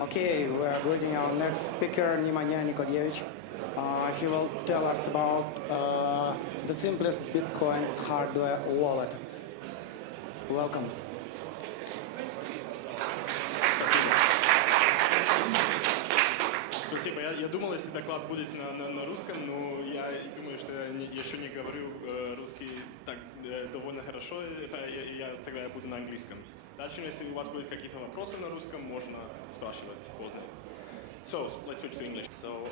Okay, we are bringing our next speaker, Nemanja Nikodijevic. He will tell us about the simplest Bitcoin hardware wallet. Welcome. Спасибо. Я думал, если доклад будет на русском, но я думаю, что я еще не говорю русский так довольно хорошо, тогда я буду на английском. Дальше, если у вас будут какие-то вопросы на русском, можно спрашивать поздно. So, let's switch to English. So,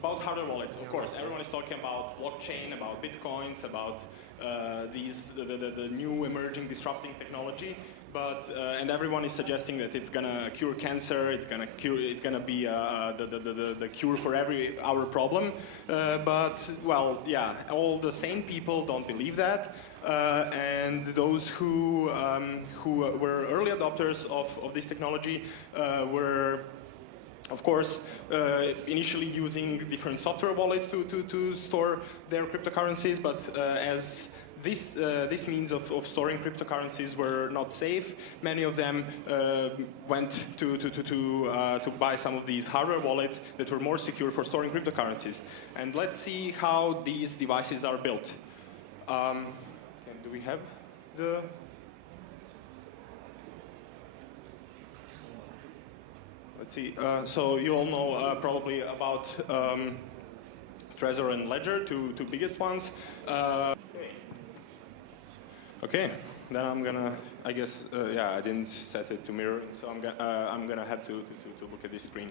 about hardware wallets, of course, everyone is talking about blockchain, about bitcoins, about the new emerging disrupting technology. But and everyone is suggesting that it's gonna cure cancer, it's gonna be the cure for our problem. But well, yeah, all the sane people don't believe that, and those who were early adopters of this technology were, of course, initially using different software wallets to store their cryptocurrencies, but as this means of storing cryptocurrencies were not safe, many of them went to buy some of these hardware wallets that were more secure for storing cryptocurrencies. And let's see how these devices are built. Do we have the... Let's see. So you all know probably about Trezor and Ledger, two biggest ones. Okay, then I'm gonna. I guess yeah, I didn't set it to mirroring, so I'm gonna have to look at this screen.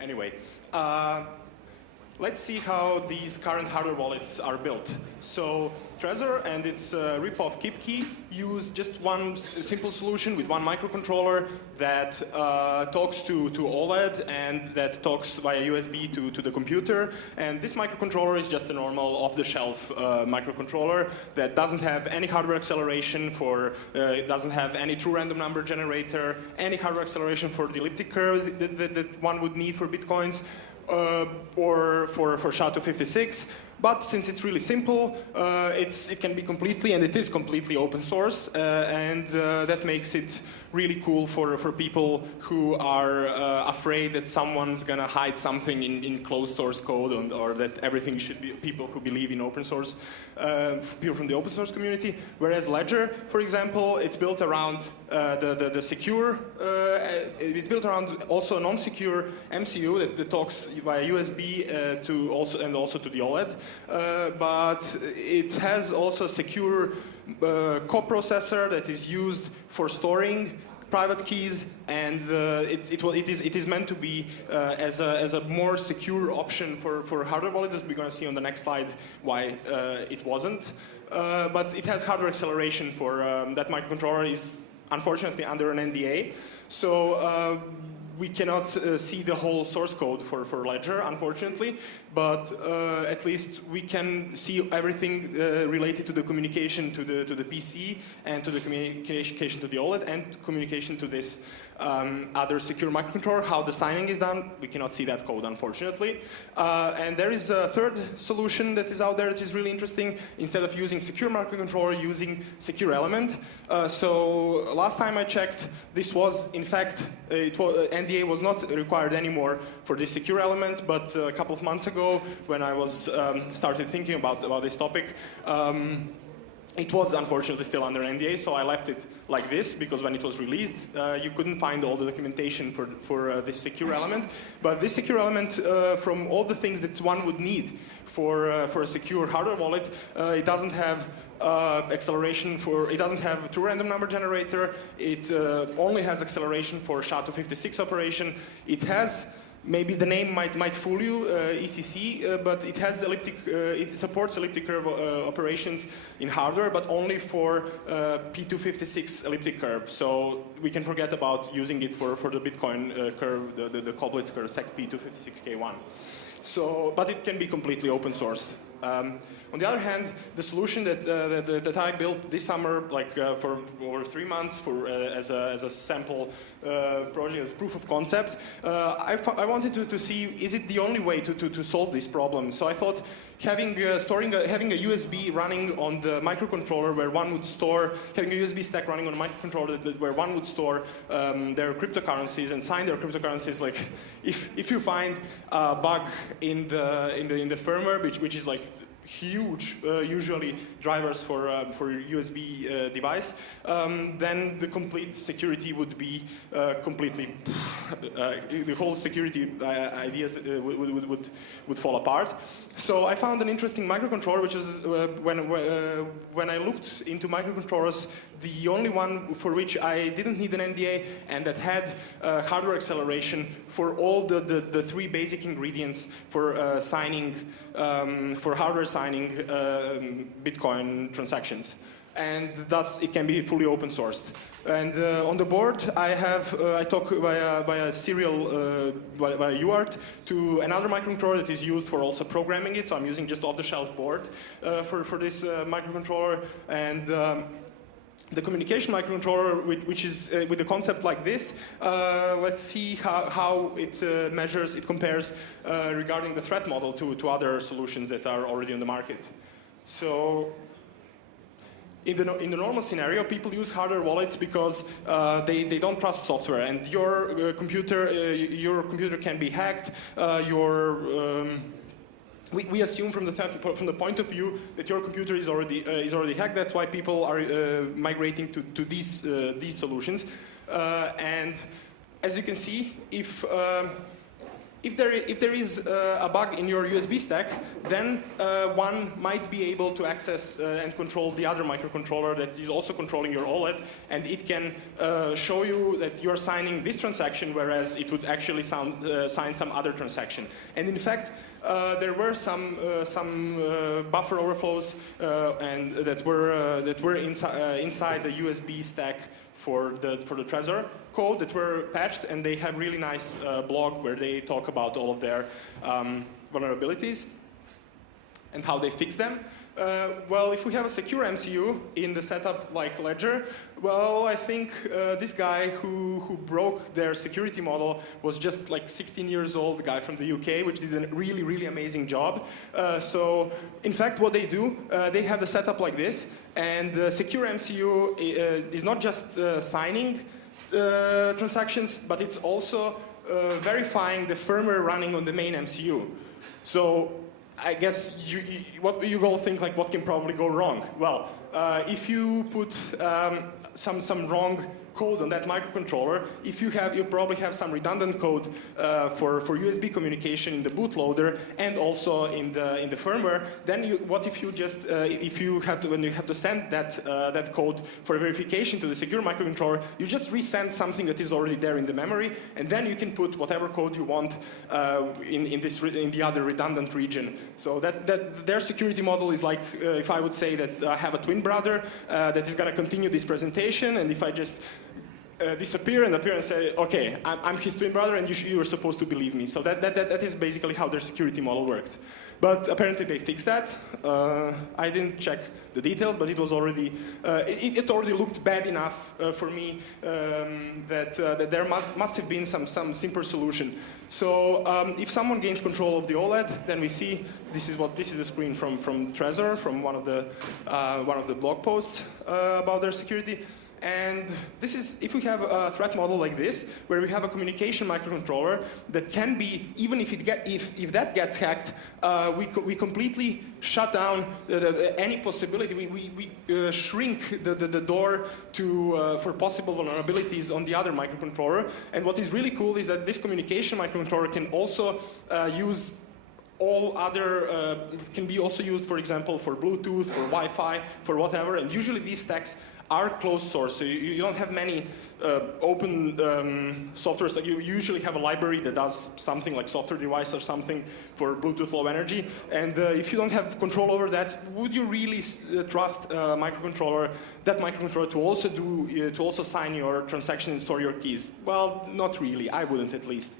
Anyway. Let's see how these current hardware wallets are built. So Trezor and its ripoff KeepKey use just one simple solution with one microcontroller that talks to OLED and that talks via USB to the computer. And this microcontroller is just a normal off-the-shelf microcontroller that doesn't have any hardware acceleration it doesn't have any true random number generator, any hardware acceleration for the elliptic curve that one would need for Bitcoins. Or for SHA-256, but since it's really simple, it can be completely, and it is completely open source, and that makes it really cool for people who are afraid that someone's gonna hide something in closed source code, or that everything should be people who believe in open source, people from the open source community. Whereas Ledger, for example, it's built around the secure, it's built around also a non-secure MCU that talks via USB and also to the OLED, but it has also a secure coprocessor that is used for storing private keys, and it is meant to be as a more secure option for hardware wallets. We're going to see on the next slide why it wasn't, but it has hardware acceleration for that microcontroller is unfortunately under an NDA, so we cannot see the whole source code for Ledger, unfortunately, but at least we can see everything related to the communication to the PC and to the communication to the OLED and communication to this other secure microcontroller. How the signing is done, we cannot see that code, unfortunately. And there is a third solution that is out there that is really interesting. Instead of using secure microcontroller, using secure element. So last time I checked, this was, in fact, NDA was not required anymore for this secure element, but a couple of months ago, when I was started thinking about this topic, it was unfortunately still under NDA, so I left it like this, because when it was released, you couldn't find all the documentation for this secure element. But this secure element, from all the things that one would need for a secure hardware wallet, it doesn't have acceleration it doesn't have true random number generator, it only has acceleration for SHA-256 operation, it has, maybe the name might fool you, ECC, but it has it supports elliptic curve operations in hardware, but only for P256 elliptic curve. So we can forget about using it for the Bitcoin curve, the Koblitz curve, SEC P256K1. So, but it can be completely open sourced. On the other hand, the solution that I built this summer, like for over 3 months, as a sample project, as proof of concept, I wanted to see, is it the only way to solve this problem? So I thought having a USB running on the microcontroller where one would store, having a USB stack running on a microcontroller where one would store their cryptocurrencies and sign their cryptocurrencies. Like, if you find a bug in the firmware, which is like huge, usually drivers for USB device, then the complete security would be completely, the whole security ideas would fall apart. So I found an interesting microcontroller, which is when I looked into microcontrollers, the only one for which I didn't need an NDA and that had hardware acceleration for all the 3 basic ingredients for signing, for hardware signing Bitcoin transactions. And thus it can be fully open sourced. And on the board, I talk via serial, via UART to another microcontroller that is used for also programming it. So I'm using just off-the-shelf board for this microcontroller. And the communication microcontroller, which is with a concept like this, let's see how it measures, it compares regarding the threat model to other solutions that are already on the market. So in the normal scenario, people use hardware wallets because they don't trust software, and your computer can be hacked. We assume from the point of view that your computer is already hacked. That's why people are migrating to these solutions. And as you can see, if there is a bug in your USB stack, then one might be able to access and control the other microcontroller that is also controlling your OLED, and it can show you that you're signing this transaction, whereas it would actually sign some other transaction. And in fact, there were some buffer overflows and that were inside the USB stack for the Trezor code that were patched, and they have really nice blog where they talk about all of their vulnerabilities and how they fix them. Well, if we have a secure MCU in the setup like Ledger, well, I think this guy who broke their security model was just like 16 years old, guy from the UK, which did a really, really amazing job. So, in fact, what they do, they have the setup like this, and the secure MCU is not just signing transactions, but it's also verifying the firmware running on the main MCU. So I guess what you all think, like, what can probably go wrong? Well, if you put some wrong code on that microcontroller, you probably have some redundant code for USB communication in the bootloader and also in the firmware. Then what if you just when you have to send that code for verification to the secure microcontroller, you just resend something that is already there in the memory, and then you can put whatever code you want in the other redundant region. So that their security model is like if I would say that I have a twin brother that is going to continue this presentation, and if I just disappear and appear and say, okay, I'm his twin brother, and you are supposed to believe me. So that is basically how their security model worked. But apparently they fixed that. I didn't check the details, but it was already it already looked bad enough for me that there must have been some simple solution. So if someone gains control of the OLED, then we see this is the screen from Trezor, from one of the blog posts about their security. And this is, if we have a threat model like this, where we have a communication microcontroller that can be, even if that gets hacked, we completely shut down any possibility. We shrink the door for possible vulnerabilities on the other microcontroller. And what is really cool is that this communication microcontroller can also use all other, can be also used, for example, for Bluetooth, for Wi-Fi, for whatever. And usually these stacks are closed source, so you don't have many open softwares. Like you usually have a library that does something like software device or something for Bluetooth Low Energy. And if you don't have control over that, would you really trust that microcontroller to also sign your transaction and store your keys? Well, not really. I wouldn't, at least.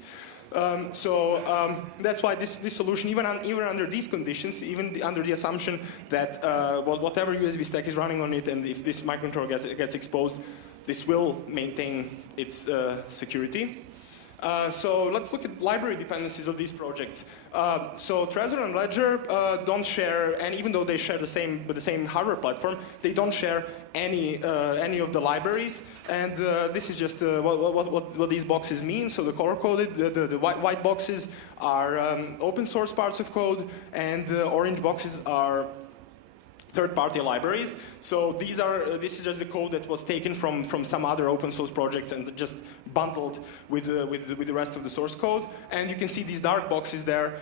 That's why this solution, even under these conditions, even under the assumption that whatever USB stack is running on it, and if this microcontroller gets exposed, this will maintain its security. So let's look at library dependencies of these projects. So Trezor and Ledger don't share, and even though they share the same hardware platform, they don't share any of the libraries. And this is just what these boxes mean. So the color-coded, the white boxes are open source parts of code, and the orange boxes are third-party libraries. So this is just the code that was taken from some other open source projects and just bundled with the rest of the source code. And you can see these dark boxes there.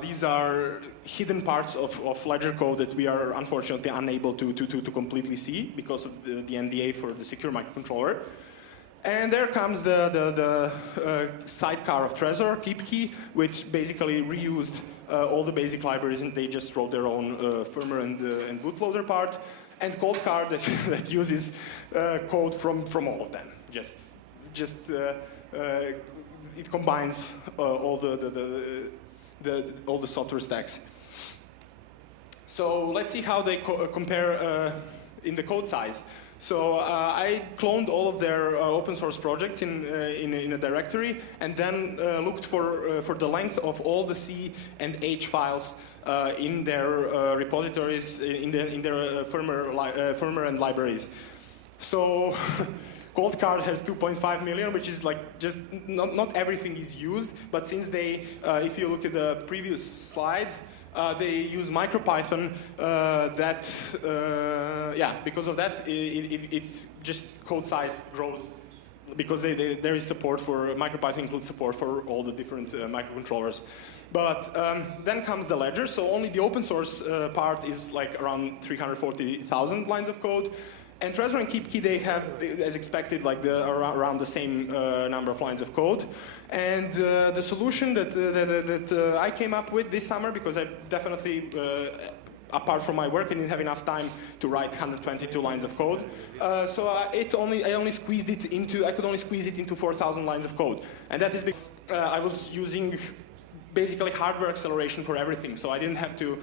These are hidden parts of Ledger code that we are unfortunately unable to completely see because of the NDA for the secure microcontroller. And there comes the sidecar of Trezor, KeepKey, which basically reused all the basic libraries, and they just wrote their own firmware and bootloader part. And Coldcard that uses code from all of them. It combines all the software stacks. So let's see how they compare in the code size. So I cloned all of their open source projects in a directory, and then looked for the length of all the C and H files in their repositories, in their firmware and libraries. So Coldcard has 2.5 million, which is like just not everything is used, but since they, if you look at the previous slide, they use MicroPython because of that, it's just code size grows because there is support for, MicroPython includes support for all the different microcontrollers. But then comes the Ledger, so only the open source part is like around 340,000 lines of code. And Trezor and KeepKey, they have, as expected, like around the same number of lines of code. And the solution that I came up with this summer, because I definitely, apart from my work, I didn't have enough time to write 122 lines of code. So I could only squeeze it into 4,000 lines of code. And that is because I was using basically hardware acceleration for everything. So I didn't have to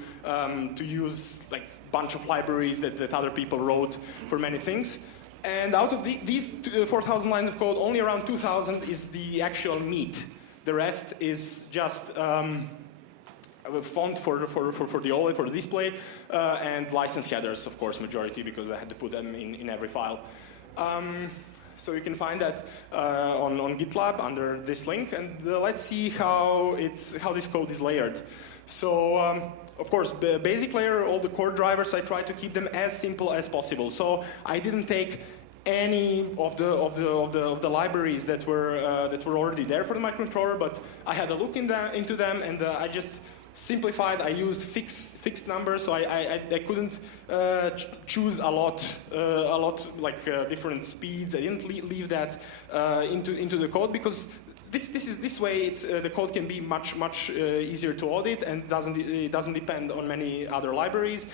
use like bunch of libraries that other people wrote for many things. And out of these 4,000 lines of code, only around 2,000 is the actual meat. The rest is just a font for the OLED, for the display, and license headers, of course, majority, because I had to put them in every file. So you can find that on GitLab under this link, and let's see how this code is layered. So of course, the basic layer, all the core drivers, I try to keep them as simple as possible. So I didn't take any of the libraries that were already there for the microcontroller, but I had a look into them, and I just simplified. I used fixed numbers, so I couldn't choose a lot like different speeds. I didn't leave that into the code, because this way the code can be much easier to audit, and it doesn't depend on many other libraries.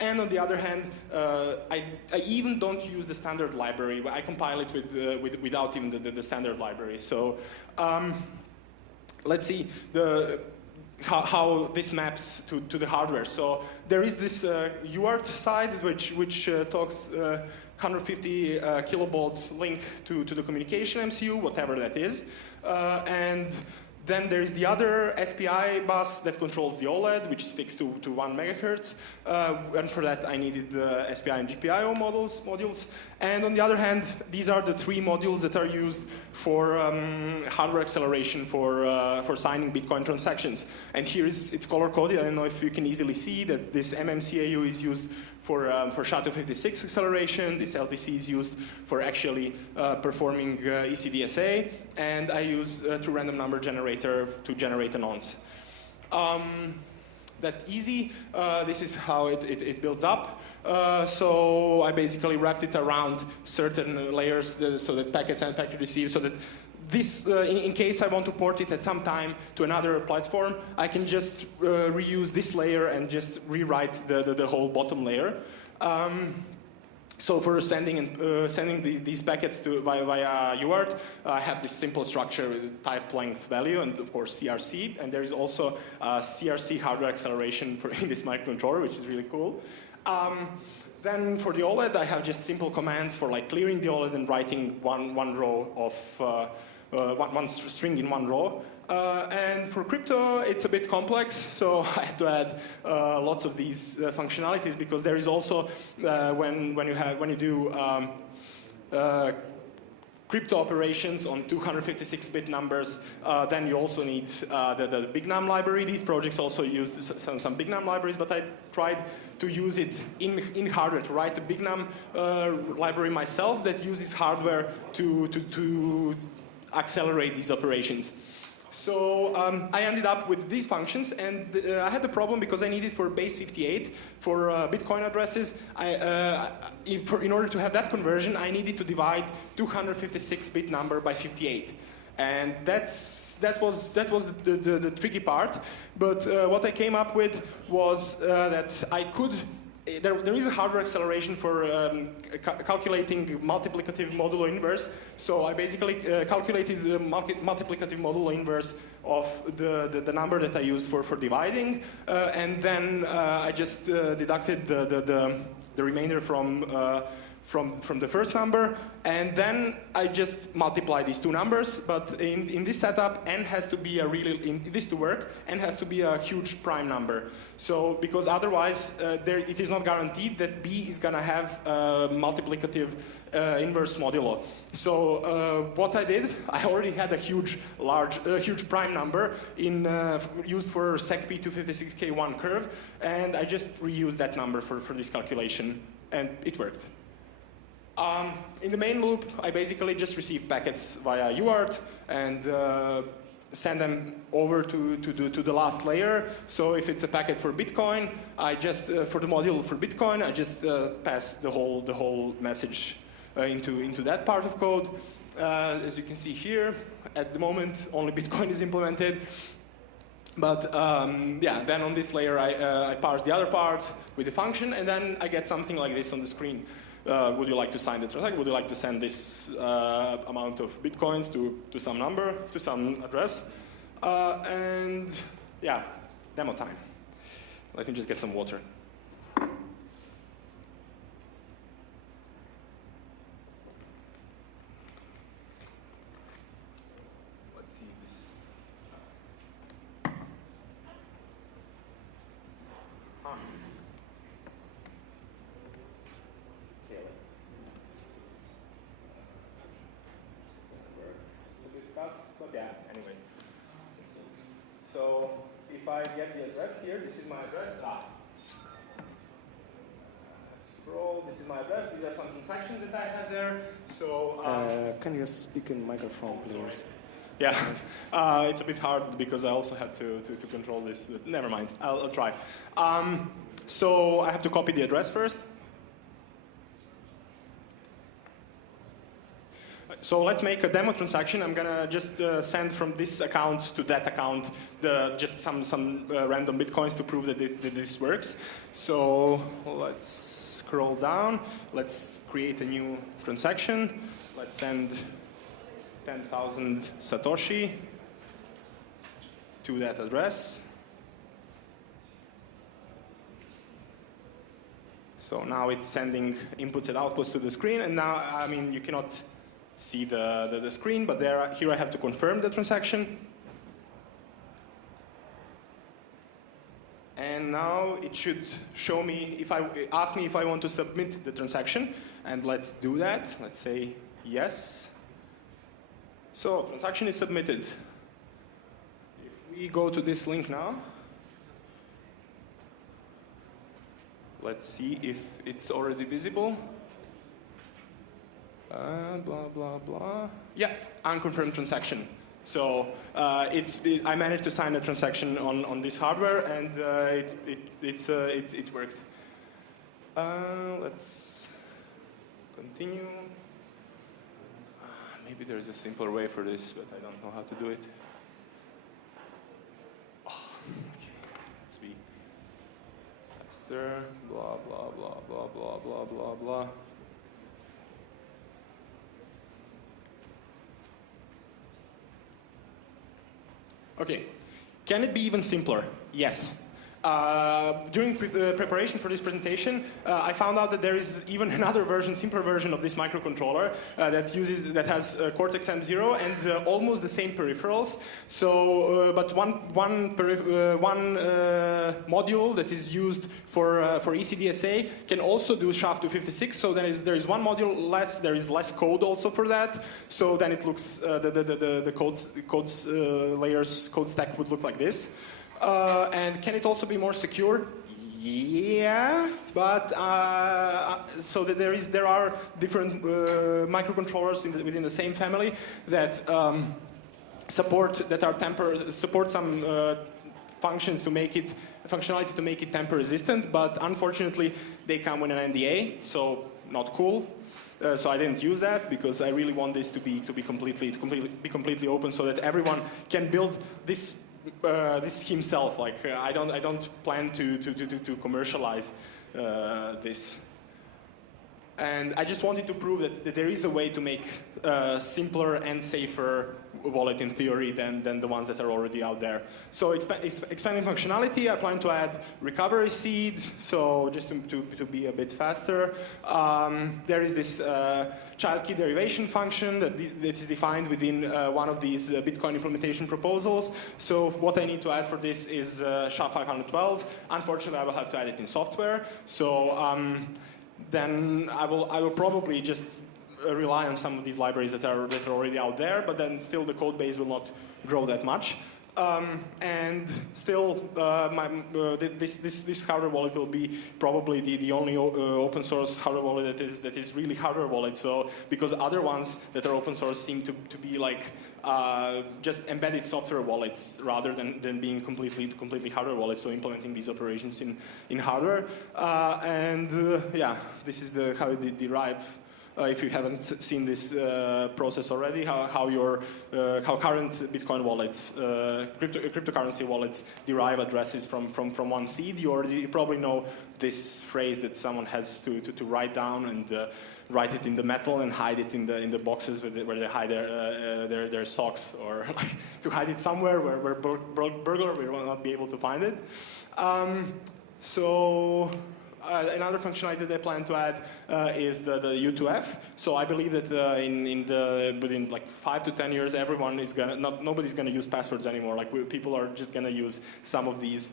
And on the other hand, I even don't use the standard library. I compile it without even the standard library. So let's see how this maps to the hardware. So there is this UART side which talks 150 kilobaud link to the communication MCU, whatever that is. And then there is the other SPI bus that controls the OLED, which is fixed to 1 megahertz. And for that, I needed the SPI and GPIO modules. And on the other hand, these are the 3 modules that are used for hardware acceleration for signing Bitcoin transactions. And here it's color-coded. I don't know if you can easily see that this MMCAU is used for SHA-256 acceleration. This LTC is used for actually performing ECDSA. And I use true random number generator to generate a nonce. That easy. This is how it builds up. So I basically wrapped it around certain layers so that packets and packet receive, so that this, in case I want to port it at some time to another platform, I can just reuse this layer and just rewrite the whole bottom layer. So for sending these packets via UART, I have this simple structure with type length value and of course CRC, and there is also CRC hardware acceleration in this microcontroller, which is really cool. Then for the OLED, I have just simple commands for like clearing the OLED and writing one row of one string in one row. And for crypto, it's a bit complex, so I had to add lots of these functionalities, because there is also when you do crypto operations on 256-bit numbers, then you also need the big num library. These projects also use some big num libraries, but I tried to use it in hardware, to write the big num library myself that uses hardware to accelerate these operations. So I ended up with these functions, and I had the problem because I needed for base 58 for Bitcoin addresses. In order to have that conversion, I needed to divide 256-bit number by 58. And that was the tricky part. But what I came up with was that I could. There is a hardware acceleration for calculating multiplicative modulo inverse. So I basically calculated the multiplicative modulo inverse of the number that I used for dividing, and then I just deducted the remainder from the first number, and then I just multiply these two numbers. But in this setup, n has to be in this to work, n has to be a huge prime number. So because otherwise, it is not guaranteed that b is gonna have multiplicative inverse modulo. So what I did, I already had a huge prime number used for SecP256K1 curve, and I just reused that number for this calculation, and it worked. In the main loop, I basically just receive packets via UART and send them over to the last layer. So if it's a packet for Bitcoin, I just for the module for Bitcoin, I just pass the whole message into that part of code. As you can see here, at the moment only Bitcoin is implemented. But yeah, then on this layer I parse the other part with the function, and then I get something like this on the screen. Would you like to sign the transaction? Would you like to send this amount of bitcoins to some number, to some address? And yeah, demo time. Let me just get some water. Let's see this. But yeah, anyway. So if I get the address here, this is my address. Scroll, this is my address. These are some transactions that I have there. So can you speak in microphone, please? Yeah, it's a bit hard because I also have to control this. But never mind, I'll try. So I have to copy the address first. So let's make a demo transaction. I'm gonna just send from this account to that account just some random bitcoins to prove that this works. So let's scroll down. Let's create a new transaction. Let's send 10,000 Satoshi to that address. So now it's sending inputs and outputs to the screen, and now, I mean, you cannot see the screen, but here I have to confirm the transaction. And now it should show me, ask me if I want to submit the transaction, and let's do that. Let's say yes. So transaction is submitted. If we go to this link now, let's see if it's already visible. Blah, blah, blah. Yeah, unconfirmed transaction. So I managed to sign a transaction on this hardware, and it worked. Let's continue. Maybe there's a simpler way for this, but I don't know how to do it. Oh, okay, let's be faster. Blah, blah, blah, blah, blah, blah, blah, blah. Okay. Can it be even simpler? Yes. During preparation for this presentation, I found out that there is even another version, simpler version of this microcontroller that has Cortex M0 and almost the same peripherals. So, but one module that is used for ECDSA can also do SHA-256. So there is one module less. There is less code also for that. So then it looks the code stack would look like this. And can it also be more secure? Yeah, but so that there are different microcontrollers within the same family that support some functions to make it functionality to make it tamper resistant. But unfortunately, they come with an NDA, so not cool. So I didn't use that because I really want this to be completely open, so that everyone can build this himself. Like I don't plan to commercialize this. And I just wanted to prove that there is a way to make simpler and safer wallet in theory than the ones that are already out there. So expanding functionality, I plan to add recovery seed, so just to be a bit faster. There is this child key derivation function that is defined within one of these Bitcoin implementation proposals. So what I need to add for this is SHA-512. Unfortunately, I will have to add it in software. So then I will probably just rely on some of these libraries that are already out there, but then still the code base will not grow that much. And still, this hardware wallet will be probably the only open source hardware wallet that is really hardware wallet. So because other ones that are open source seem to be like just embedded software wallets rather than being completely hardware wallets. So implementing these operations in hardware. Yeah, this is how it derive. If you haven't seen this process already, how current Bitcoin wallets, cryptocurrency wallets derive addresses from one seed. You probably know this phrase that someone has to write down and write it in the metal and hide it in the boxes where they hide their socks, or like, to hide it somewhere where burglar will not be able to find it. Another functionality that I plan to add is the U2F. So I believe that within like 5 to 10 years, nobody's gonna use passwords anymore. Like people are just gonna use some of these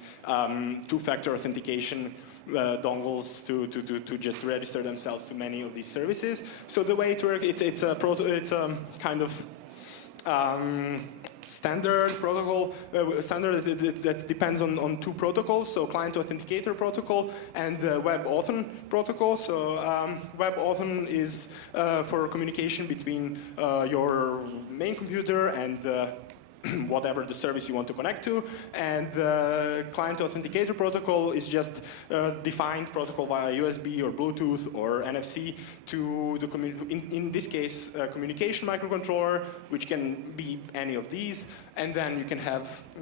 two-factor authentication dongles to just register themselves to many of these services. So the way it works, it's a kind of standard protocol, that depends on two protocols, so client authenticator protocol and WebAuthn protocol. So WebAuthn is for communication between your main computer and whatever the service you want to connect to, and the client authenticator protocol is just defined protocol via USB or Bluetooth or NFC to the in this case communication microcontroller, which can be any of these, and then you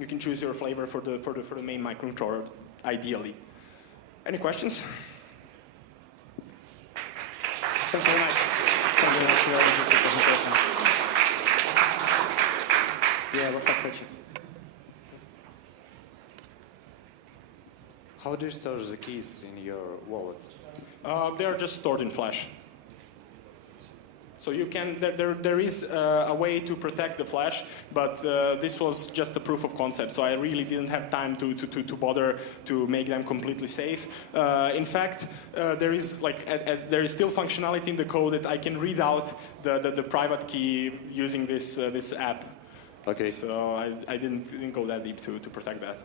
can choose your flavor for the main microcontroller, ideally. Any questions? Thank you very much. Thank you very much for your interesting presentation. Yeah, we have questions. How do you store the keys in your wallet? They are just stored in flash. So you can, there is a way to protect the flash, but this was just a proof of concept. So I really didn't have time to bother to make them completely safe. In fact, there is still functionality in the code that I can read out the private key using this app. Okay. So I didn't go that deep to protect that.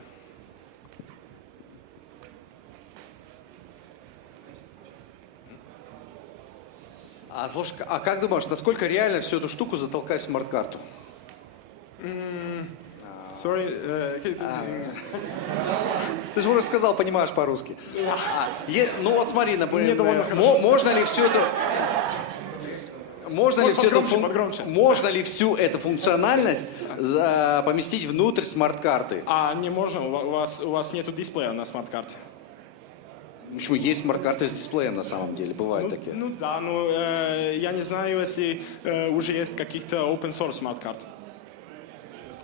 Слушай, а как думаешь, насколько реально всю эту штуку затолкать в смарт-карту? Sorry, Ты же уже сказал, понимаешь по-русски. Ну вот смотри, например, можно ли всю эту функциональность поместить внутрь смарт-карты? Не можно, у вас нету дисплея на смарт-карте. Почему? Есть смарт-карты с дисплеем на самом деле, бывают такие. Ну да, я не знаю, если уже есть каких-то open source смарт-карт.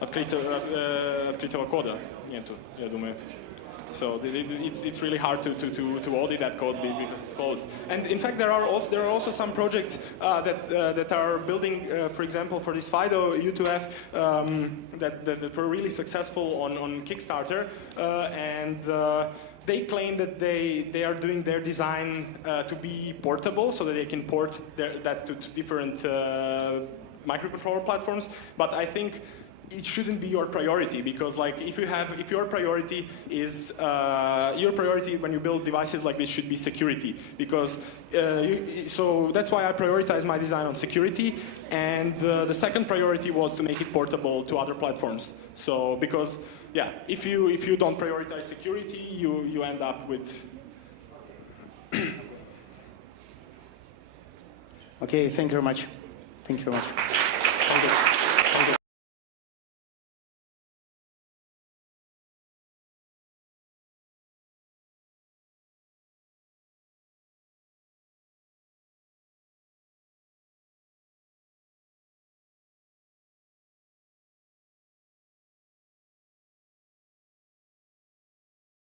открытого кода нету, я думаю. So it's really hard to audit that code because it's closed. And in fact, there are also some projects that are building, for example, for this FIDO U2F that were really successful on Kickstarter, and they claim that they are doing their design to be portable, so that they can port that to different microcontroller platforms. But I think it shouldn't be your priority, because like if your priority is when you build devices like this should be security, because so that's why I prioritize my design on security, and the second priority was to make it portable to other platforms. So because yeah, if you don't prioritize security, you end up with Okay, thank you very much. Thank you very much.